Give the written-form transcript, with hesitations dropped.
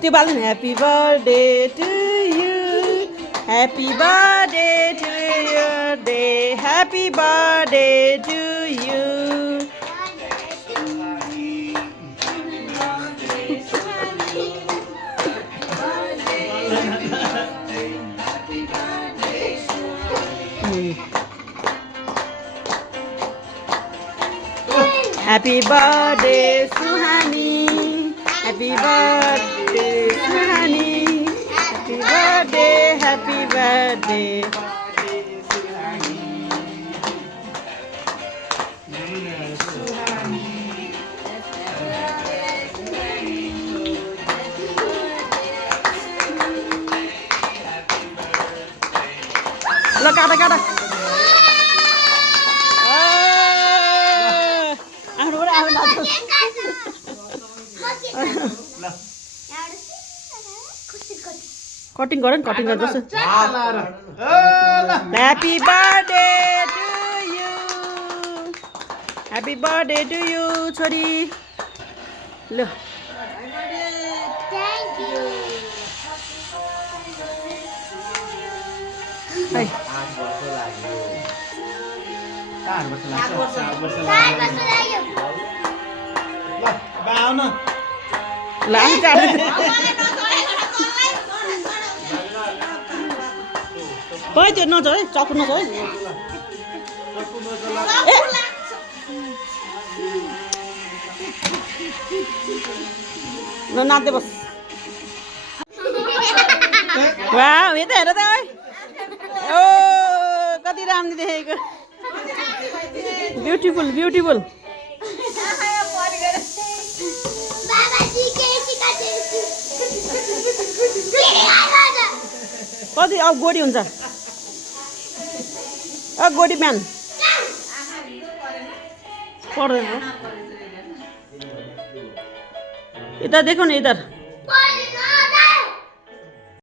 त्यो बालन happy birthday to you happy birthday to you dear happy birthday to you Happy birthday, Suhani. Happy birthday, Suhani. Happy birthday, happy birthday. Lo kata kata. Cutting गर नि cutting गर्दैछु happy birthday to you happy birthday to you छोरी ल खोइ त्यो नजाऊ है चक्कु नजाऊ है ल नाच्दै बस वाउ यो त हेर त ओ कति राम्रो देखेको ब्युटिफुल ब्युटिफुल कति अब गोडी हुन्छ गोडी बिहान पर्दैन यता देखो न इधर